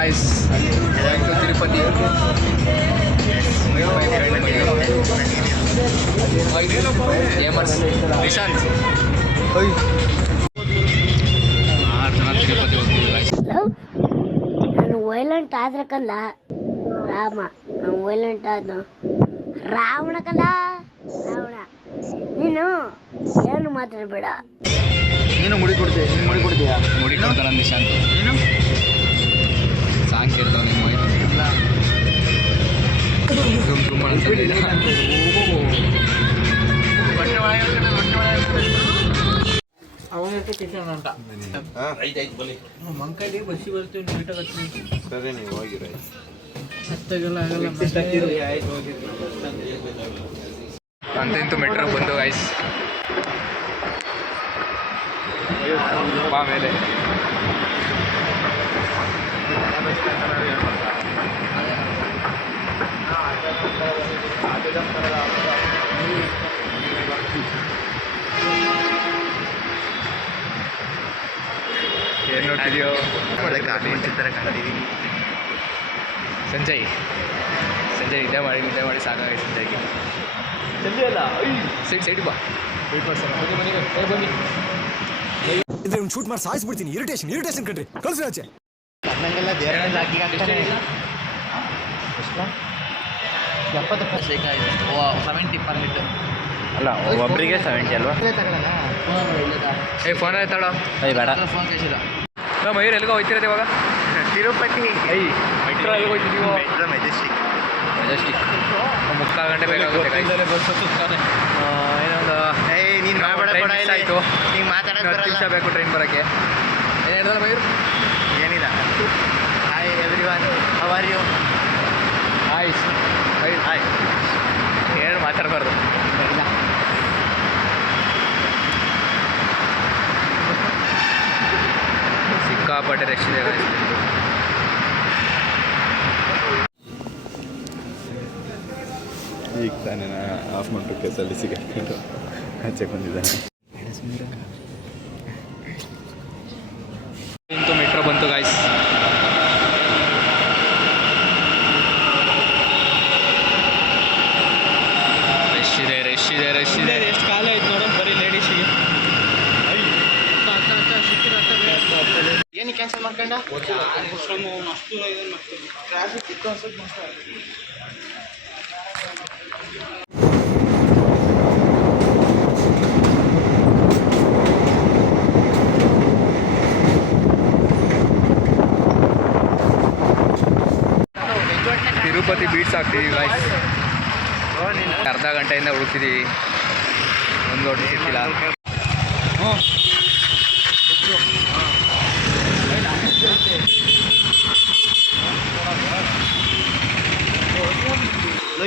guys. Going to Tirupati. Gamers. Nishant. Tirupati ಹೋಗ್ತೀವಿ guys. ನಾನು violent ಆದ್ರಕಲ್ಲ Rama, ನಾನು ವೈಲೆಂಟ್ ಆದ ರಾವಣಕಲ್ಲ ರಾವಣ. ನೀನು ಏನು ಮಾತಾಡಬೇಡ. ನೀನು ಮುಡಿ ಕೊಡ್ತೀಯ, ನೀನು ಮುಡಿ ಕೊಡ್ತೀಯಾ? ಮುಡಿ ಕೊಡ್ತಾನ ನಿಶಾಂತ್. ನೀನು ಸಾಂಗ್ ಕೇಳ್ತಾವ ನಿಮ್ಮ ಇಲ್ಲ ತುಂಬ ಅವನಕ್ಕೆ ಕಿಶನ್ ಅಂತ ಮಂಕೈಲಿ ಬಸ್ಸಿ ಬರ್ತೀವಿ ನೀಟಾಗಿ ಸರಿ ನೀವು ಹೋಗಿರ ಅತ್ತಾಗೆಲ್ಲ ಆಗಲ್ಲ ಅಂತೂ ಮೆಟ್ರೋ ಬಂದು ಗೈಸ್. ಆಮೇಲೆ ಏನು ನೋಡ್ತಿದ್ಯೋ? ಸಂಜಯ್ ನಿದ್ದೆ ಮಾಡಿ ಸಾಕಾಗಿ ಸಂಜಯ್ಗೆ. ಸಂಜಯ್ ಅಲ್ಲ ಸೈಡ್ ಬಾ, ವೆಯ್ಟ್ ಮಾಡ್ಸೋಣ. ಬನ್ನಿ ಇದ್ರೆ ಒಂದು ಶೂಟ್ ಮಾಡಿ ಸಾಯಿಸ್ಬಿಡ್ತೀನಿ. ಇರಿಟೇಷನ್ ಕಣ್ರಿ, ಕಳ್ಸಿ ಆಚೆ. ನನ್ನಂಗೆಲ್ಲ ದೇವರಲ್ಲಿ ಹಾಕಿ 70 70 ಪರ್ಮಿಟ್ ಅಲ್ಲ, ಒಬ್ಬರಿಗೆ 70 ಅಲ್ವಾ? ಫೋನ್ ಆಯ್ತಾಳೋ ಬೇಡ. ಫೋನ್ ಕಳಿಸಿಲ್ಲ. ನಾವು ಮಯೂರ್ ಎಲ್ಲಿಗೋ ಹೋಗ್ತಿರೋದು ಇವಾಗ? ತಿರುಪತಿ ಮೆಟ್ರೋ ಎಲ್ಲಿಗೆ ಹೋಗ್ತಿದ್ದೀವಿ? ಮೆಜೆಸ್ಟಿಕ್. ಮುಕ್ಕಾಲು ಗಂಟೆ ಬೇಕಾಗುತ್ತೆ. ಇನ್ನೊಂದು ನೀನು ಆಯಿತು. ನೀವು ಮಾತಾಡೋದು 10 ನಿಮಿಷ ಬೇಕು ಟ್ರೈನ್ ಬರೋಕ್ಕೆ. ಏನು ಹೇಳ್ದಲ್ಲ ಮಯೂರ್? ಏನಿಲ್ಲ. Hi everyone, how are you? Hi ಏನು ಮಾತಾಡಬಾರ್ದು. ಸಿಕ್ಕಾಪಟ್ಟೆ ರಶ್ ಇದೆ. ಈಗ ತಾನೇ ಆಫ್ ಮಾಡ್ಬಿಟ್ಟು ಕೇಸಲ್ಲಿ ಸಿಗಾಕೊಂಡು ಆಚೆ ಬಂದಿದ್ದಾನೆ. ಇಂತು ಮೆಟ್ರೋ ಬಂತು ಗಾಯ್ಸ್. ರಶ್ ಇದೆ. ಎಷ್ಟು ಕಾಲ ಆಯ್ತು ನೋಡೋಣ, ಬರೀ ಲೇಡೀಸಿಗೆ ಏನು ಕ್ಯಾನ್ಸಲ್ ಮಾಡ್ಕೊಂಡ? ತಿರುಪತಿ ಬೀಟ್ಸ್ ಆಗ್ತಿದ್ದೀವಿ ಗಾಯ್ಸ್. ಅರ್ಧ ಗಂಟೆಯಿಂದ ಹುಡುಕ್ತಿದ್ದೀವಿ, ಒಂದು ದೊಡ್ಡ ಸಿಕ್ಕಿಲ್ಲ.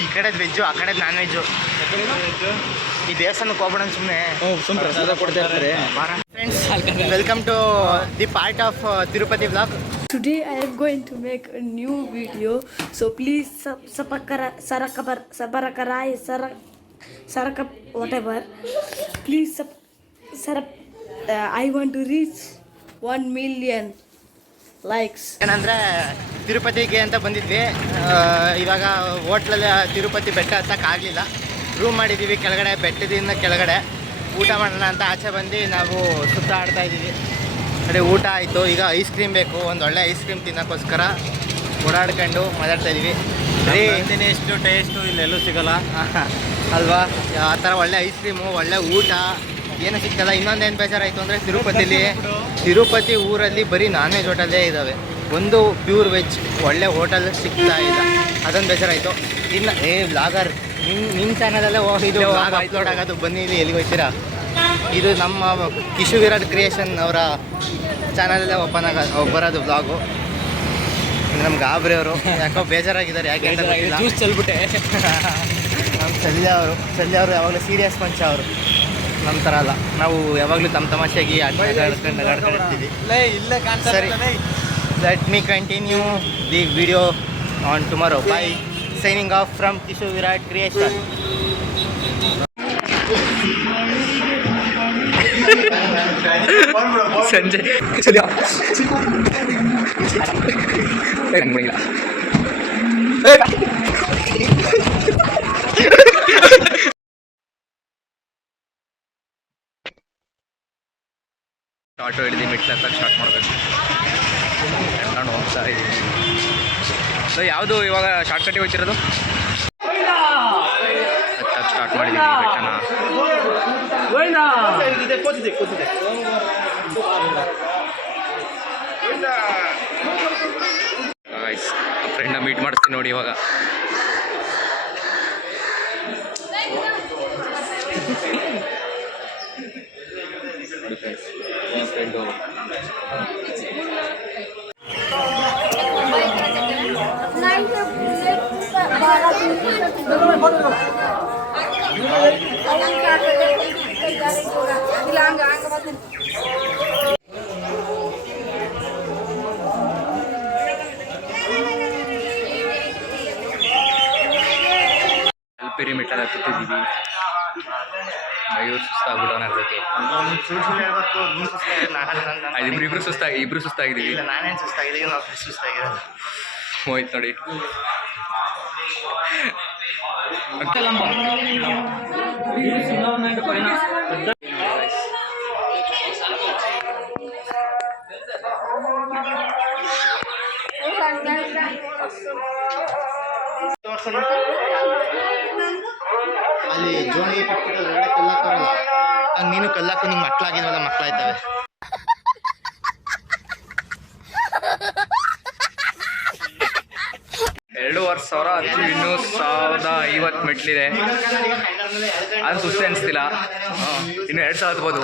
ಈ ಕಡೆ ವೆಜ್ಜು, ಆ ಕಡೆ ನಾನ್ ವೆಜ್ಜು. ಈ ದೇವಸ್ಥಾನಕ್ಕೆ ಹೋಗ್ಬೇಡ ಸುಮ್ಮನೆ ಪ್ರಸಾದ ಕೊಡ್ತಾ ಇರ್ತಾರೆ. Friends, welcome to the part of Tirupati blog. Today I am going to make a new video, so please whatever. Please I want to reach 1 million likes. ಏನಂದರೆ ತಿರುಪತಿಗೆ ಅಂತ ಬಂದಿದ್ವಿ. ಇವಾಗ ಹೋಟ್ಲಲ್ಲಿ ತಿರುಪತಿ ಬೆಟ್ಟ ಹತ್ತಕ್ಕಾಗಲಿಲ್ಲ. ರೂಮ್ ಮಾಡಿದ್ದೀವಿ ಕೆಳಗಡೆ, ಬೆಟ್ಟದಿಂದ ಕೆಳಗಡೆ. ಊಟ ಮಾಡೋಣ ಅಂತ ಆಚೆ ಬಂದು ನಾವು ಸುತ್ತಾಡ್ತಾ ಇದ್ದೀವಿ. ಅದೇ ಊಟ ಆಯಿತು. ಈಗ ಐಸ್ ಕ್ರೀಮ್ ಬೇಕು, ಒಂದು ಒಳ್ಳೆ ಐಸ್ ಕ್ರೀಮ್ ತಿನ್ನೋಕ್ಕೋಸ್ಕರ ಓಡಾಡ್ಕೊಂಡು ಮಾತಾಡ್ತಾ ಇದ್ದೀವಿ. ಎಷ್ಟು ಟೇಸ್ಟು ಇಲ್ಲೆಲ್ಲೂ ಸಿಗೋಲ್ಲ ಅಲ್ವಾ? ಆ ಥರ ಒಳ್ಳೆ ಐಸ್ ಕ್ರೀಮು, ಒಳ್ಳೆ ಊಟ ಏನು ಸಿಗ್ತಲ್ಲ. ಇನ್ನೊಂದೇನು ಬೇಜಾರಾಯಿತು ಅಂದರೆ ತಿರುಪತಿ ಊರಲ್ಲಿ ಬರೀ ನಾನ್ ವೆಜ್ ಹೋಟೆಲ್ಲೇ ಇದ್ದಾವೆ, ಒಂದು ಪ್ಯೂರ್ ವೆಜ್ ಒಳ್ಳೆ ಹೋಟೆಲ್ ಸಿಗ್ತಾ ಇಲ್ಲ. ಅದೊಂದು ಬೇಜಾರಾಯಿತು. ಇನ್ನು ವ್ಲಾಗರ್ ನಿಮ್ಮ ಚಾನಲಲ್ಲೇ ಇದು ವ್ಲಾಗ್ ಅಪ್ಲೋಡ್ ಆಗೋದು. ಬನ್ನಿ, ಇಲ್ಲಿ ಎಲ್ಲಿಗೆ ಹೋಗ್ತೀರಾ? ಇದು ನಮ್ಮ ಕಿಶು ವಿರಾಟ್ ಕ್ರಿಯೇಷನ್ ಅವರ ಚಾನಲಲ್ಲೇ ಬರೋದು ವ್ಲಾಗು. ನಮ್ಮ ಗಾಬ್ರಿ ಅವರು ಯಾಕೋ ಬೇಜಾರಾಗಿದ್ದಾರೆ, ಯಾಕೆ ಅಂತ ಗೊತ್ತಿಲ್ಲ. ಜ್ಯೂಸ್ ಚೆಲ್ಬಿಟ್ಟೆ. ನಮ್ಮ ಸಂಜೆ ಅವರು ಯಾವಾಗಲೂ ಸೀರಿಯಸ್ ಮನುಷ್ಯ ಅವರು. ನಮ್ಮ ಥರ ಅಲ್ಲ, ನಾವು ಯಾವಾಗಲೂ ತಮ್ಮ ತಮಾಷೆಗೆ ಆಡ್ಕೊಂಡಿರ್ತೀವಿ. ಸರಿ, let me continue the video on tomorrow. Bye, signing off from Kishu Virat creation. Sanjay auto ಹಿಡಿದು ಮೆಟ್ಲು ಹತ್ತಕ್ಕೆ ಸ್ಟಾರ್ಟ್ ಮಾಡಬೇಕು. ನಾನು ಹೋಗ್ತಾ ಇದ್ದೀನಿ. ಸೊ ಯಾವುದು ಇವಾಗ ಶಾರ್ಟ್ ಕಟ್ಟಿಗೆ ಹೋಗ್ತಿರೋದು? ಹತ್ತಕ್ಕೆ ಸ್ಟಾರ್ಟ್ ಮಾಡಿದ್ದೀವಿ ಬೆಟ್ಟನ. ಫ್ರೆಂಡ್ನ ಮೀಟ್ ಮಾಡಿಸ್ತೀನಿ ನೋಡಿ ಇವಾಗ. ಫ್ರೆಂಡು ಅಲ್ಪಿರಿ ಮೆಟ್ಟಲ್ ಹತ್ತಿದ್ದೀವಿ. ಮಯೂರ್ ಸುಸ್ತಾಗ್ಬಿಟ್ಟವನ ಅದಕ್ಕೆ. ಇಬ್ರು ಸುಸ್ತಾಗಿದ್ದೀವಿ. ನಾನೇನು ಸುಸ್ತಾಗಿದೆ, ಸುಸ್ತಾಗಿರೋದು ಹೋಯ್ತು ನೋಡಿ. ಅಲ್ಲಿ ಜೋಣಿಗೆ ಕಟ್ಬಿಟ್ಟು ಒಳಗಡೆ ಕಲ್ಲಾಕರಲ್ಲ, ಹಂಗೆ ನೀನು ಕಲ್ಲಾಕು, ನಿಂಗೆ ಮಕ್ಕಳಾಗಿದ್ವಲ್ಲ, ಮಕ್ಕಳಾಯ್ತವೆ. $2,500 ಹತ್ತು, ಇನ್ನೂ 1,050 ಮೆಟ್ಲಿದೆ. ಅದು ಸುಸ್ತು ಅನಿಸ್ತಿಲ್ಲ. ಇನ್ನು 2,000 ಹತ್ಬೋದು.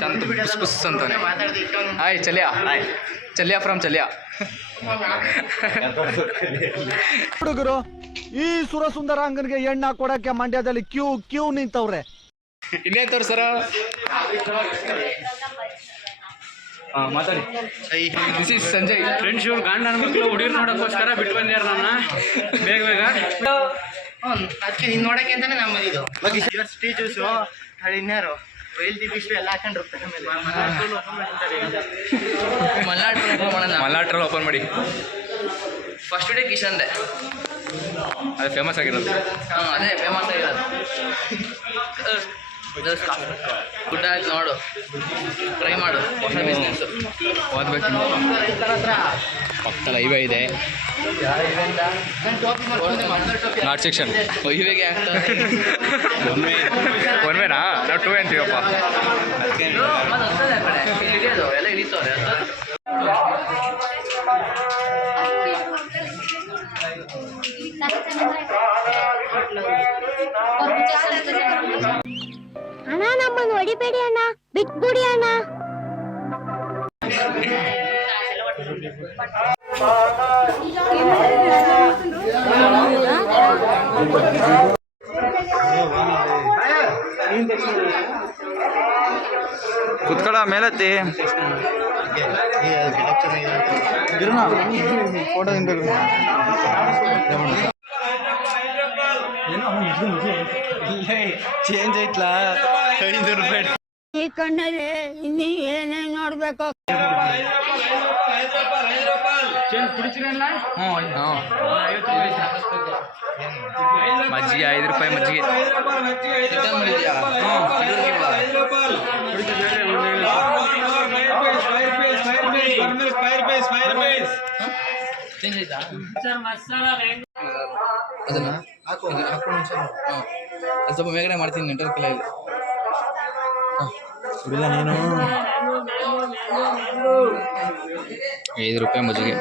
ಶಾಂತ ಪುಸ್ ಪುಸ್ ಅಂತಾನೆ. ಹಾಯ್ ಚಲ್ಯಾ. ಚಲ್ಯಾ ಫ್ರಮ್ ಚಲ್ಯಾ. ಹುಡುಗರು ಈ ಸುರಸುಂದರಾಂಗನ್ಗೆ ಎಣ್ಣ ಕೊಡಕ್ಕೆ ಮಂಡ್ಯದಲ್ಲಿ ಕ್ಯೂ ನಿಂತವ್ರೆ. ಇನ್ನೇನ್ ತೋರ್ಸರ? ಮಾತಾಡಿ. This is Sanjay. ಫ್ರೆಂಡ್ಸ್ ಇವ್ರು ಗಂಡ ಅನ್ಬೇಕು ಹುಡುಗರು ನೋಡೋಕ್ಕೋಸ್ಕರ ಬಿಟ್ಟು ಬಂದ್ಯಾರ ನನ್ನ ಬೇಗ ಬೇಗ. ಅದಕ್ಕೆ ನೀನು ನೋಡಕ್ಕೆ ಅಂತಾನೆ ನಮ್ಮ ಇದು ಟೀ ಜ್ಯೂಸು ಇನ್ಯಾರು ವೆಲ್ದಿ ಬಿಸ್ಲು ಎಲ್ಲ ಹಾಕೊಂಡಿರ್ತಾರೆ. ಮಲ್ನಾಟ್ರಲ್ಲಿ ಓಪನ್ ಮಾಡಿ. ಫಸ್ಟ್ ಡೇ ಕಿಶನ್ದೆ ಅದು ಫೇಮಸ್ ಆಗಿರೋದು. ಅದೇ ಫೇಮಸ್ ಆಗಿರೋದು. ಗುಡ್ ಆಯ್ತು ನೋಡು, ಟ್ರೈ ಮಾಡು, ಹೊಸ ಬಿಸ್ನೆಸ್ ಓದ್ಬೇಕು. ಪಕ್ಕದಲ್ಲಿ ಹೈವೇ ಇದೆ. ನಾರ್ತ್ ಸೆಕ್ಷನ್ ಹೈವೇಗೆ ಆಗ್ತದೆ. ಒನ್ವೇನಾ? ನಾವು 2 ಅಂತೀವಪ್ಪ. ಎಲ್ಲ ಹಿಡಿತವ್ರೆ. ಅಣ್ಣ ನಮ್ಮನ್ನು ಹೊಡಿಬೇಡಿ ಅಣ್ಣ, ಬಿಟ್ಬಿಡಿ ಅಣ್ಣ. ಕುತ್ಕಳ ಮೇಲತ್ತಿ. ಫೋಟೋ ಚೇಂಜ್ ಐತ್ಲಾ? $500. ಈ ಕಣ್ಣಲ್ಲಿ ಇನ್ನೀ ಏನೇನು ನೋಡ್ಬೇಕು. ಮಜ್ಜಿಗೆ $5 ಮಜ್ಜಿಗೆ. ಅದನ್ನ ಅದು ಸ್ವಲ್ಪ ಮೇಗಡೆ ಮಾಡ್ತೀನಿ, ನೆಟ್ವರ್ಕ್ ಇಲ್ಲ ಇಲ್ಲಿ. ನೀನು $5 ಮಜ್ಜಿಗೆ.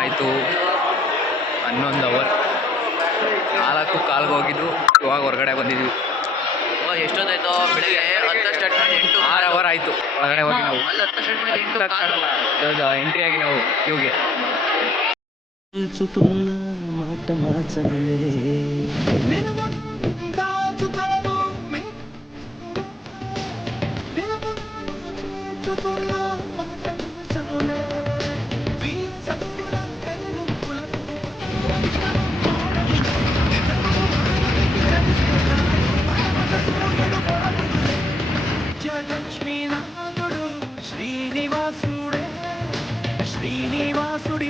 ಆಯಿತು. 11 ಅವರ್ 4:15 ಹೋಗಿದ್ದು, ಇವಾಗ ಹೊರಗಡೆ ಬಂದಿದ್ವಿ. ಎಷ್ಟೊತ್ತಾಯ್ತು? ಬೆಳಿಗ್ಗೆ 10 ಸ್ಟಾರ್ಟ್ ಮಾಡಿ 6 ಅವರ್ ಆಯಿತು ಹೊರಗಡೆ ಹೋಗಿ. ನಾವು 10 ಎಂಟ್ರಿ ಆಗಿ ನಾವು ಕ್ಯೂಗೆ. శ్రీనివాసుడే శ్రీనివాసుడి